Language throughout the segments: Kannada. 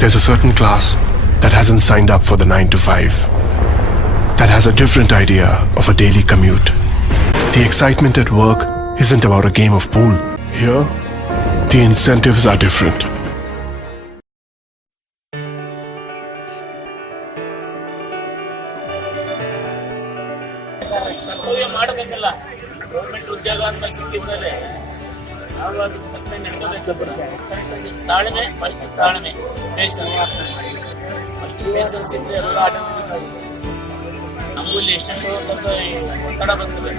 There's a certain class that hasn't signed up for the 9 to 5, that has a different idea of a daily commute. The excitement at work isn't about a game of pool. Here, the incentives are different. ಕರ್ತವ್ಯ ಮಾಡಬೇಕಲ್ಲ. ಗೌರ್ಮೆಂಟ್ ಉದ್ಯೋಗ ಅಂದ್ಮೇಲೆ ಸಿಕ್ಕಿದ್ಮೇಲೆ ನಾವು ಅದಕ್ಕೆ ತಕ್ಕ ನಡ್ಕೋಬೇಕು. ತಾಳ್ಮೆ ಫಸ್ಟ್, ತಾಳ್ಮೆ, ಪೇಷನ್ಸ್. ಫಸ್ಟ್ ಪೇಷನ್ಸ್ ಇದ್ರೆ ಎಲ್ಲ ಆಟೋಮೆಟಿಕ್ ಆಗುತ್ತೆ. ನಮ್ಮಲ್ಲಿ ಎಷ್ಟೆಷ್ಟು ಒತ್ತಡ ಬರ್ತದೆ,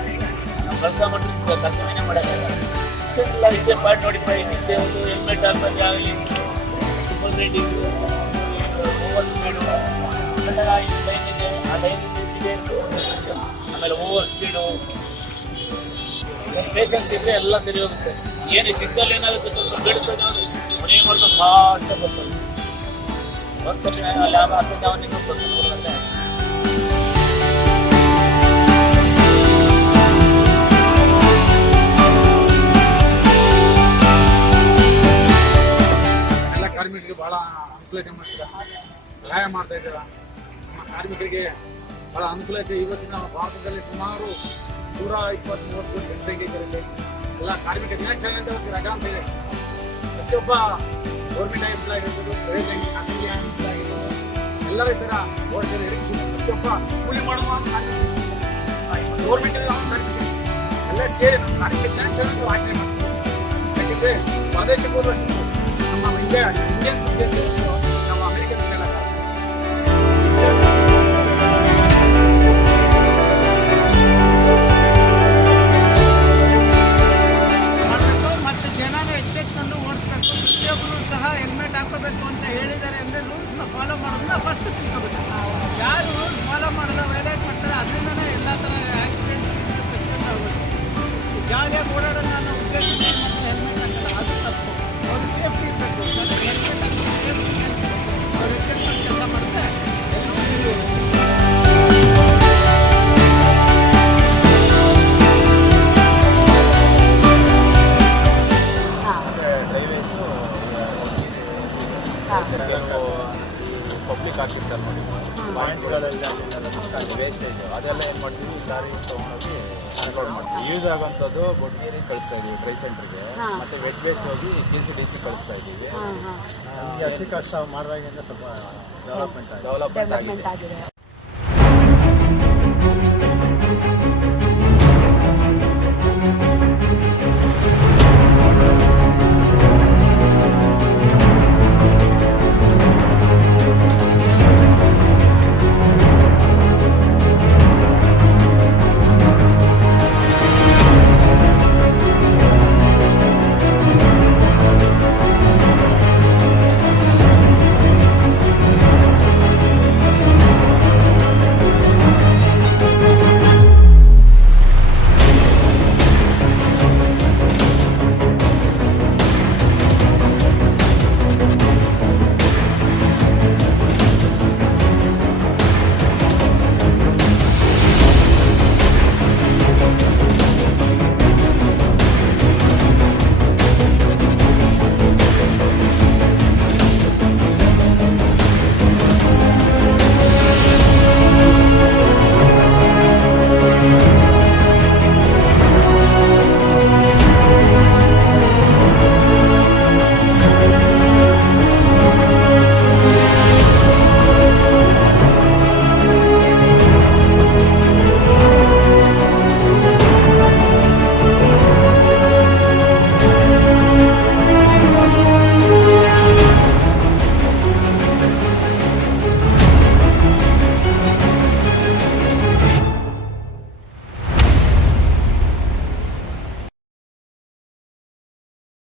ನಾವು ಕಳ್ಕೊಂಡ್ಬಿಟ್ಟು ಕರ್ತವ್ಯನೇ ಮಾಡೋಕ್ಕಾಗಲ್ಲ. ಇಲ್ಲ ಇದೇ ಪಾರ್ಟ್ ನೋಡಿಪ್ಪ, ಇದ್ದೇ ಒಂದು ಹೆಲ್ಮೆಟ್ ಹಾಕೋದು ಆಗಲಿ, super riding, over speed, line ಇದೆ, ಆ ಲೈನ್ ಹೆಚ್ಚಿಗೆ ಆಮೇಲೆ ಓವರ್ ಸ್ಪೀಡು. ಪೇಷನ್ಸ್ ಇದ್ರೆ ಎಲ್ಲ ಸರಿ ಹೋಗುತ್ತೆ. ಏನು ಸಿಗ್ನಲ್ ಏನಾಗುತ್ತೆ ಸ್ವಲ್ಪ ಬೀಳ್ತದೆ, ಮನೆ ಮಾಡ್ಕೊಂಡು ಫಾಸ್ಟ್ ಬರ್ತದೆ. ಬಂದ ತಕ್ಷಣ ಅಲ್ಲಿ ಯಾವ ಆಗ್ತದೆ ಅವನಿಗೆ ಬರ್ತದೆ. ಎಲ್ಲ ಕಾರ್ಮಿಕರಿಗೆ ಬಹಳ ಅನುಕೂಲತೆ ಮಾಡ್ತೀರಾ, ಸಹಾಯ ಮಾಡ್ತಾ ಇದ್ದೀರಾ. ನಮ್ಮ ಕಾರ್ಮಿಕರಿಗೆ ಬಹಳ ಅನುಕೂಲತೆ. ಇವತ್ತಿನ ಭಾರತದಲ್ಲಿ ಸುಮಾರು 120-130 ಜನಸಂಖ್ಯೆಗಳಲ್ಲಿ ಎಲ್ಲ ಕಾರ್ಮಿಕ ದಿನಾಚರಣೆ ಅಂತ ಒಂದು ರಜಾ ಅಂತ ಇದೆ. ಪ್ರತಿಯೊಬ್ಬ ಗೌರ್ಮೆಂಟ್ ಎಂಪ್ಲಾಯ್ ಆಗಿರ್ಬೋದು, ಪ್ರೈವೇಟ್ ಖಾಸಗಿ ಎಂಪ್ಲಾಯ್ ಆಗಿರ್ಬೋದು, ಎಲ್ಲರ ಈ ಥರ ಓಡ್ತಾರೆ. ಪ್ರತಿಯೊಬ್ಬ ಕೂಲಿ ಮಾಡುವ ಗೌರ್ಮೆಂಟ್ ಎಲ್ಲ ಸೇರಿ ನಮ್ಮ ಕಾರ್ಮಿಕ ದಿನಾಚರಣೆ ಅಂತ ಆಚರಣೆ ಮಾಡ್ತೀವಿ. ಯಾಕೆಂದರೆ ಸ್ವದೇಶಿ ಪೂರ್ವ ನಮ್ಮ ಇಂಡಿಯನ್ಸ್ ನಮ್ಮ ಅಮೆರಿಕನ್ ಹೆಲ್ಮೆಟ್ ಹಾಕೋಬೇಕು ಅಂತ ಹೇಳಿದ್ದಾರೆ ಅಂದರೆ ರೂಲ್ಸ್ನ ಫಾಲೋ ಮಾಡೋದನ್ನ ಫಸ್ಟ್ ತಿಳ್ಕೋಬೇಕು. ಯಾರು ರೂಲ್ಸ್ ಫಾಲೋ ಮಾಡಲ್ಲ, ವೈಲೇಟ್ ಮಾಡ್ತಾರೆ, ಅದರಿಂದನೇ ಎಲ್ಲ ಥರ ಆಕ್ಸಿಡೆಂಟ್ ಆಗುತ್ತೆ. ಜಾಲಿಯಾಗಿ ಓಡಾಡೋದು ಅನ್ನೋ ಉದ್ದೇಶದಿಂದ ಹೆಲ್ಮೆಟ್ ಹಾಕಲ್ಲ, ಅದು ತಪ್ಪು. ಅವ್ರು ಸೇಫ್ಟಿ ಇರಬೇಕು, ಹೆಲ್ಮೆಟ್ ಹಾಕೋದು ಸೇಫ್ಟಿ. ಅವ್ರು ಎಚ್ಚೆತ್ಕೊಂಡು ಕೆಲಸ ಮಾಡಿದ್ರೆ ಪಬ್ಲಿಕ್ ಹಾಕಿರ್ತಾರೆ ನೋಡಿ, ಪಾಯಿಂಟ್ಗಳೆಲ್ಲ ವೇಸ್ಟೇಜ್ ಅದೆಲ್ಲ ಏನು ಮಾಡ್ತೀವಿ, ಲಾರಿ ತೊಗೊಂಡೋಗಿ ಅನ್ಲೋಡ್ ಮಾಡ್ತೀವಿ. ಯೂಸ್ ಆಗೋಂಥದ್ದು ಬೊಡ್ಗೇರಿಗೆ ಕಳಿಸ್ತಾ ಇದೀವಿ, ಟ್ರೈ ಸೆಂಟ್ರಿಗೆ. ಮತ್ತೆ ವೆಜ್ ವೇಸ್ಟ್ ಹೋಗಿ KCDC ಕಳಿಸ್ತಾ ಇದ್ದೀವಿ. ಹಸಿ ಕಷ್ಟ ಮಾಡಿದಾಗಿಂದ ಸ್ವಲ್ಪ ಡೆವಲಪ್ಮೆಂಟ್ ಆಗಿದೆ.